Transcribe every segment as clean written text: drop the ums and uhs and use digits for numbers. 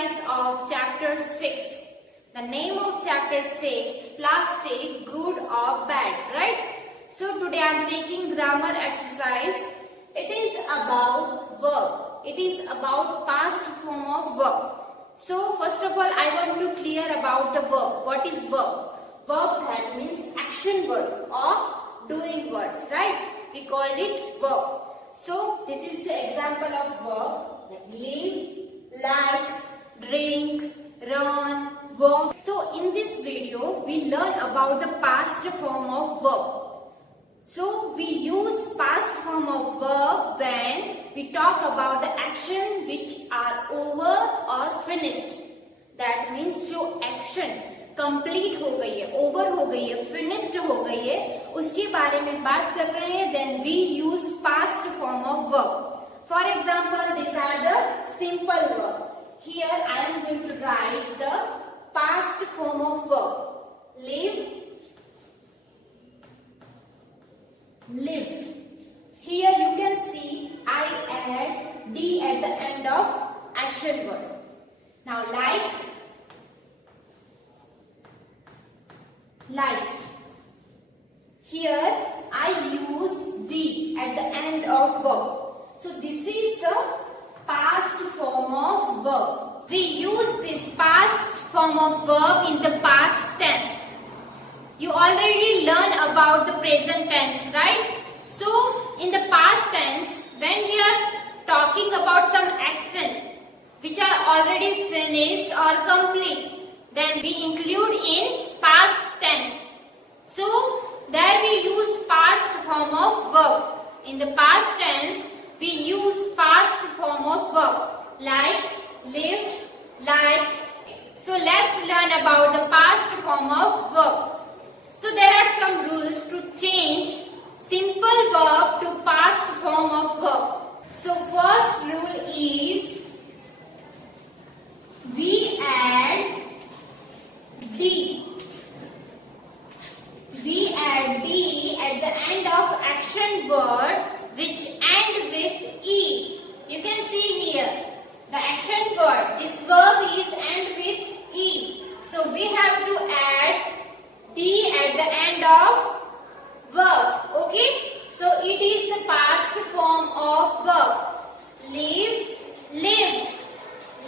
exercise of chapter 6. The name of chapter 6, plastic, good or bad, right? So today I am taking grammar exercise. It is about verb. It is about past form of verb. So first of all I want to clear about the verb. What is verb? Verb that means action word or doing words, right? We called it verb. So this is the example of verb like live, like, drink, run, walk. So in this video we learn about the past form of verb. So we use past form of verb when we talk about the action which are over or finished. That means जो action complete हो गई है, over हो गई है, finished हो गई है, उसके बारे में बात कर रहे हैं. Then we use past form of verb. For example, these are the simple verb. Here I am going to write the past form of verb. Live, lived. Here you can see I add D at the end of action word. Now like, liked. Here I use D at the end of verb. So this is the past form of verb. We use this past form of verb in the past tense. You already learned about the present tense, right? So in the past tense, when we are talking about some action which are already finished or complete, then we include in past tense. So there we use past form of verb. In the past tense, we use past form of verb like lived, liked. So let's learn about the past form of verb. So there are some rules to change simple verb to past form of verb. So first rule is we add D. We add D at the end of action word which end with E. You can see here the action word. This verb is end with E. So we have to add D at the end of verb. Okay? So it is the past form of verb. Live, lived.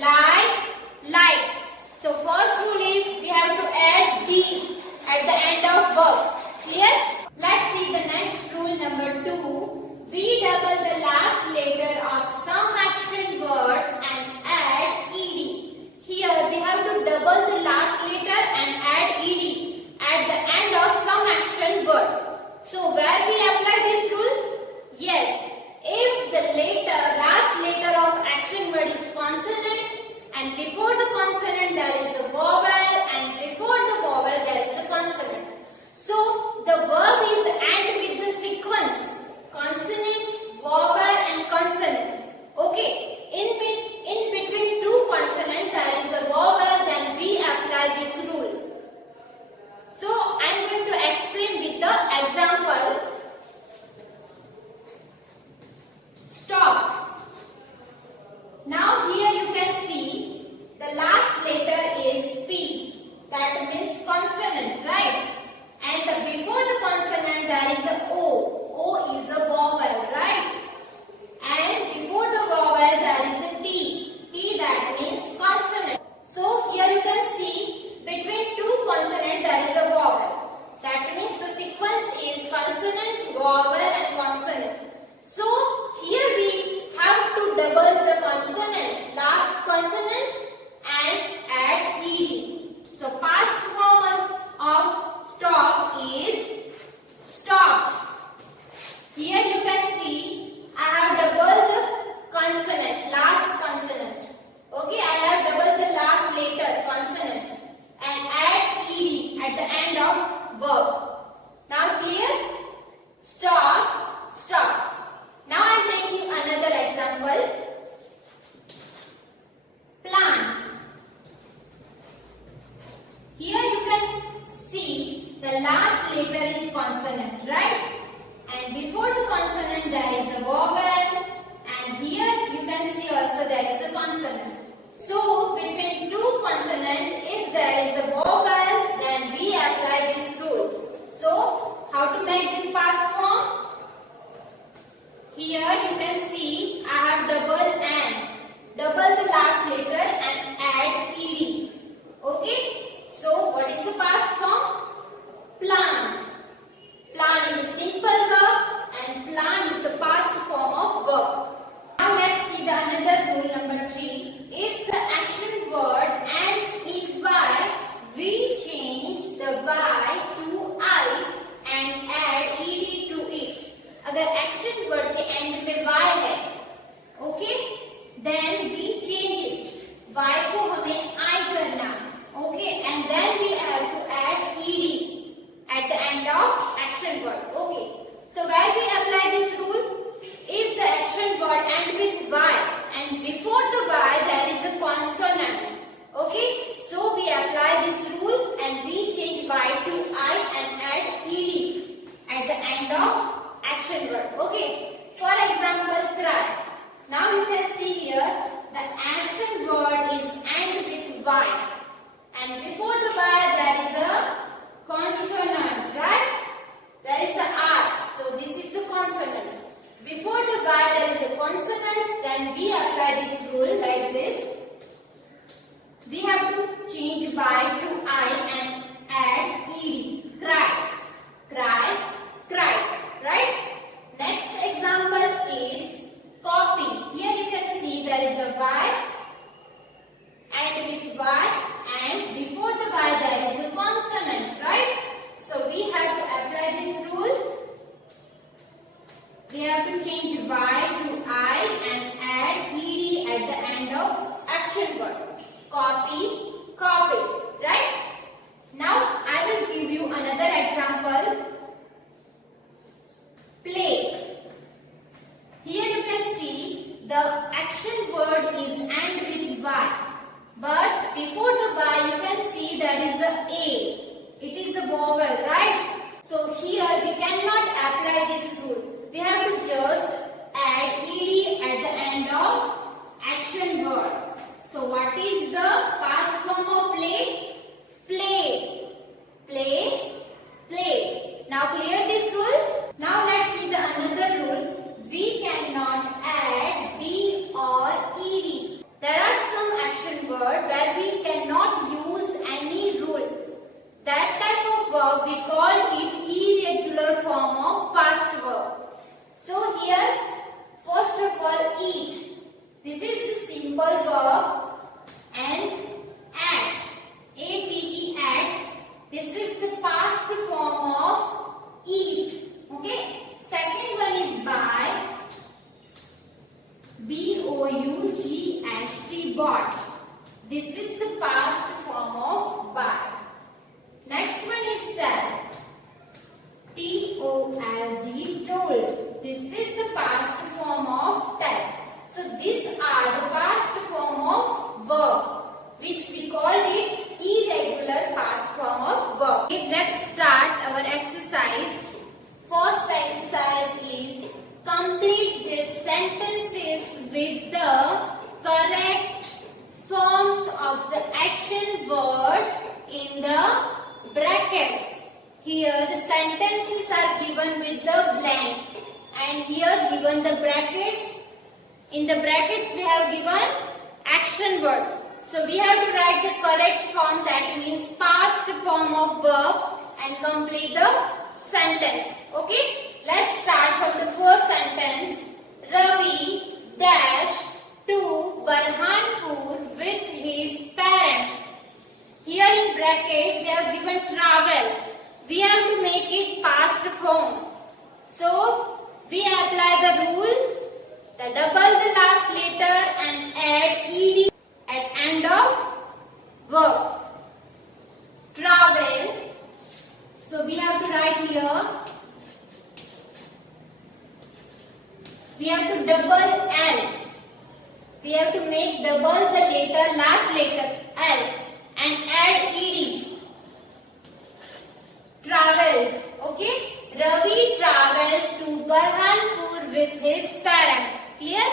Like, liked. So first rule is we have to add D at the end of verb. Clear? Let's see the next rule number 2. We double the last letter of some action words and add ed. Here we have to double the last letter and add ed at the end of some action word. So where we apply this rule? Yes, if the last letter of action word is consonant and before the consonant there is a vowel and before the vowel there is a consonant. So the verb is end with the sequence consonant, vowel and consonants. Okay, in between two consonants there is a vowel, then we apply this rule. So I am going to explain with the example. Stop. Now here you can see the last letter is P. That means consonant, right? And before the consonant there is a O. O is a vowel, right? And before the vowel there is a T. T that means consonant. So here you can see between two consonants there is a vowel. That means the sequence is consonant, vowel and consonant. So here we have to double the consonant, last consonant and add ed. So past form of stop is stopped. Here you can see I have doubled the consonant, last consonant. Okay, I have doubled the last letter, consonant, and add ed at the end of verb. Now clear? Stop, stop. Now I am taking another example. Plant. Here you can see the last letter is consonant, right? And before the consonant there is a vowel, and here you can see also there is a consonant. So between two consonant, if there is a vowel, then we apply this rule. So, how to make this past form? Here you can see I have double N. Double the last letter and add ed. Okay? So, what is the past form? Plan. Plan is a simple verb and plan is the past form of verb. Now let's see the another rule number 3. If the action word ends in Y, we change the Y to I and add ed to it. अगर action word के end में Y है, okay, then we change it. Y को हमें I करना, okay, and then we have to add ed at the end of action word. Okay. So where we apply this rule? If the action word end with Y and before the Y there is a consonant. Okay. So we apply this rule and we change Y to I and add ed at the end of action word. Okay. For example, cry. Now you can see here the action word is end with Y and before the Y there is a consonant, right? There is a R. So this is the consonant. Before the Y there is a consonant, then we apply this rule like this. We have to change Y to I and add ed. Cry. Cry. Cry. Right? Next example is copy. Here you can see there is a Y and with Y and before the Y there is a consonant. Right? So we have to apply this rule. We have to change Y to I and add ed at the end of action word. Copy, copy, right? Now I will give you another example. Play. Here you can see the action word is end with Y. But before the Y you can see there is a A. It is a vowel, right? So here we cannot apply this rule. We have to just add ed at the end of action word. So what is the past form of play? Play. Play. Play. Now clear this rule? Now let's see the another rule. We cannot add d or ed. There are some action words where we cannot use any rule. That type of verb we call it irregular form of past verb. So here, first of all, eat. This is the simple verb and act. A-T-E, act. This is the past form of eat. Okay. Second one is buy. B-O-U-G-H-T, bought. This is the past form of buy. Next one is tell. T-O-L-D, told. This is the past form of tell. So these are the past form of verb, which we call it irregular past form of verb. Okay, let's start our exercise. First exercise is complete these sentences with the correct forms of the action words in the brackets. Here the sentences are given with the blank and here given the brackets. In the brackets we have given action word. So we have to write the correct form, that means past form of verb, and complete the sentence. Okay? Let's start from the first sentence. Ravi dash to Burhanpur with his parents. Here in bracket we have given travel. We have to make it past form. So we apply the rule. Double the last letter and add ed at end of verb. Travel. So we have to write here. We have to double L. We have to make double the letter, last letter L and add ed. Travel. Okay. Ravi traveled to Burhanpur with his parents. Clear?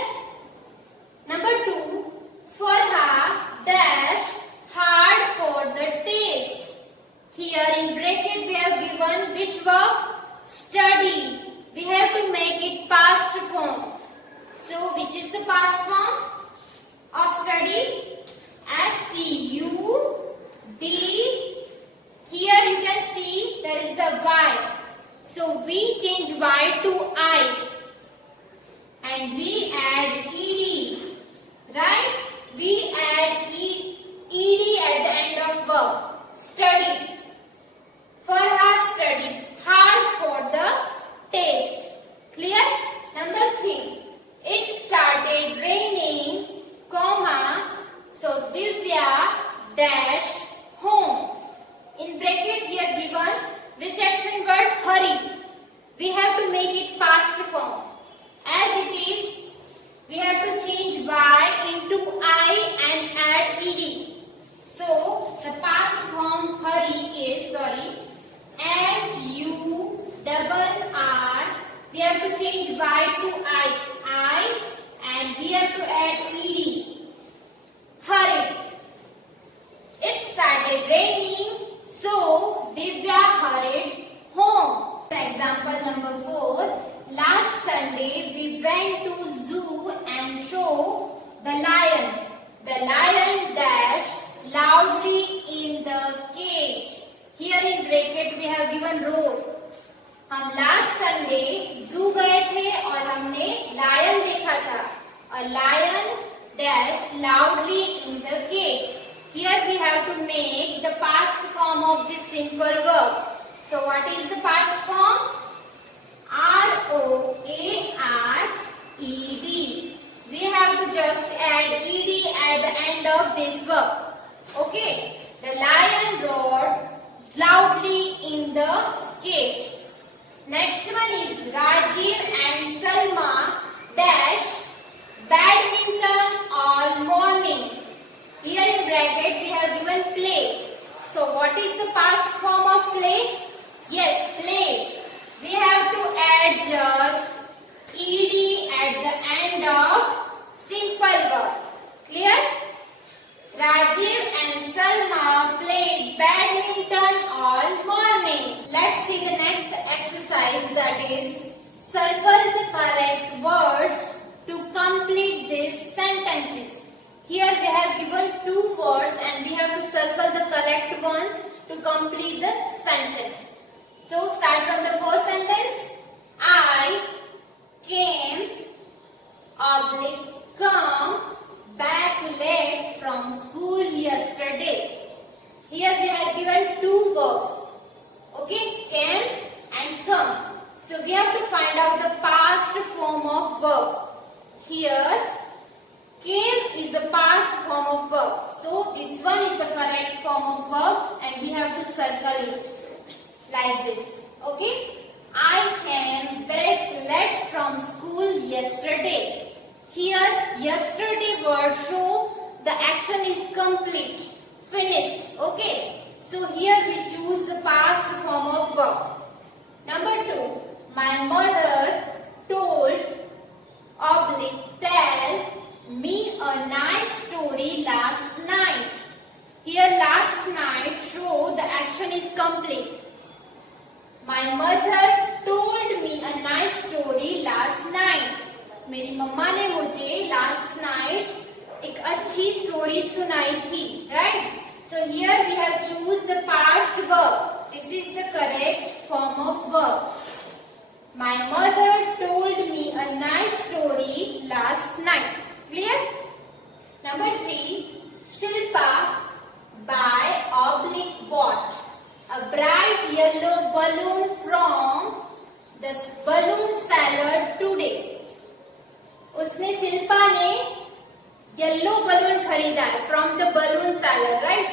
Number 2. Farha dash hard for the taste. Here in bracket we have given which verb? Study. We have to make it past form. So which is the past form of study? S-T-U-D. Here you can see there is a Y. So we change Y to I. And we add ed. Right? We add ed at the end of verb. Study. For hard study. Hard for the taste. Clear? Number 3. It started raining, comma, so Divya dash home. In bracket we are given which action word? Hurry. We have to make it past form. As it is, we have to change Y into I and add ed. So the past form hurry is, H-U-R-R. We have to change Y to I, and we have to add ed. Hurried. It started raining, so Divya hurried home. Example number 4. Last Sunday we went to zoo and show the lion. The lion dashed loudly in the cage. Here in bracket we have given roar. हम last Sunday जू गए थे और हमने lion देखा था. A lion dashed loudly in the cage. Here we have to make the past form of this simple verb. So what is the past form? R-O-A-R-E-D. We have to just add ed at the end of this verb. Okay. The lion roared loudly in the cage. Next one is Rajiv and Salma dash badminton all morning. Here in bracket we have given play. So what is the past form of play? Yes, play. We have to add just ed at the end of simple verb. Clear? Rajiv and Salma played badminton all morning. Let's see the next exercise, that is circle the correct words to complete these sentences. Here we have given 2 words and we have to circle the correct ones to complete the sentence. So start from the first sentence. I came come back late from school yesterday. Here we have given 2 verbs. Okay, came and come. So we have to find out the past form of verb. Here, came is the past form of verb. So this one is the correct form of verb and we have to circle it like this. Okay, I came back late from school yesterday. Here, yesterday word show the action is complete, finished. Okay, so here we choose the past form of verb. Number 2, my mother told tell me a nice story last night. Here last night show the action is complete. My mother told me a nice story last night. मेरी मम्मा ने मुझे last night एक अच्छी story सुनाई थी. Right? So here we have choose the past verb. This is the correct form of verb. My mother told me a nice story last night. Clear? Number 3. Shilpa bought a bright yellow balloon from the balloon seller today. उसने शिल्पा ने yellow balloon खरीदा है from the balloon seller, right?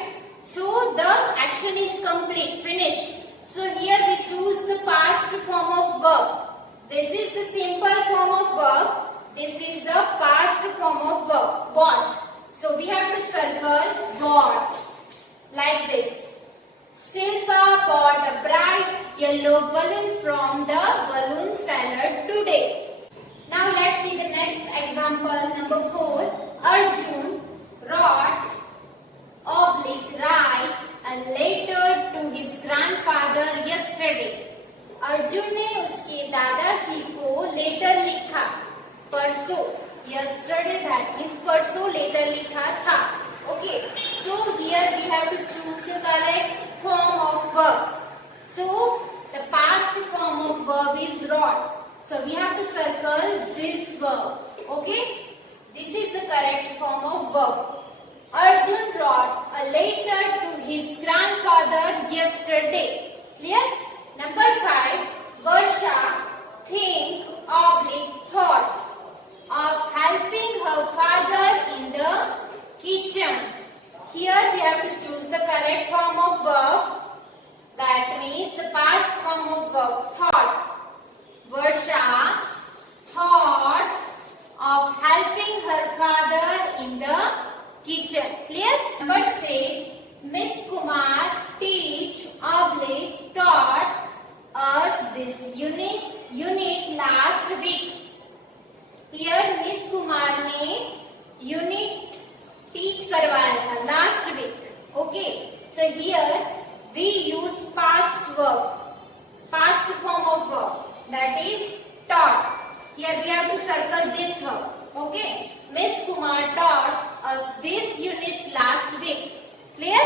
So the action is complete, finished. So here we choose the past form of verb. This is the simple form of verb. This is the past form of verb, bought. So we have to circle bought like this. Shilpa bought a bright yellow balloon from the balloon seller today. Now let's see the next example, number 4. Arjun wrote a oblique write a letter to his grandfather yesterday. Arjun ने उसके दादाजी को letter लिखा परसों. Yesterday that means परसों letter लिखा था. Okay, so here we have to choose the correct form of verb. So the past form of verb is wrote. So we have to circle this verb. Okay, this is the correct form of verb. Arjun wrote a letter to his grandfather yesterday. Clear? Number 5. Varsha think thought of helping her father in the kitchen. Here we have to choose the correct form of verb. That means the past form of verb thought. Varsha thought of helping her father in the kitchen. Clear? Number 6. Miss Kumar taught us this unit last week. Here Miss Kumar ने unit teach करवाया था last week. Okay. So here we use past verb, past form of verb. That is taught. Here we have to circle this verb. Okay. Miss Kumar taught us this unit last week. Clear?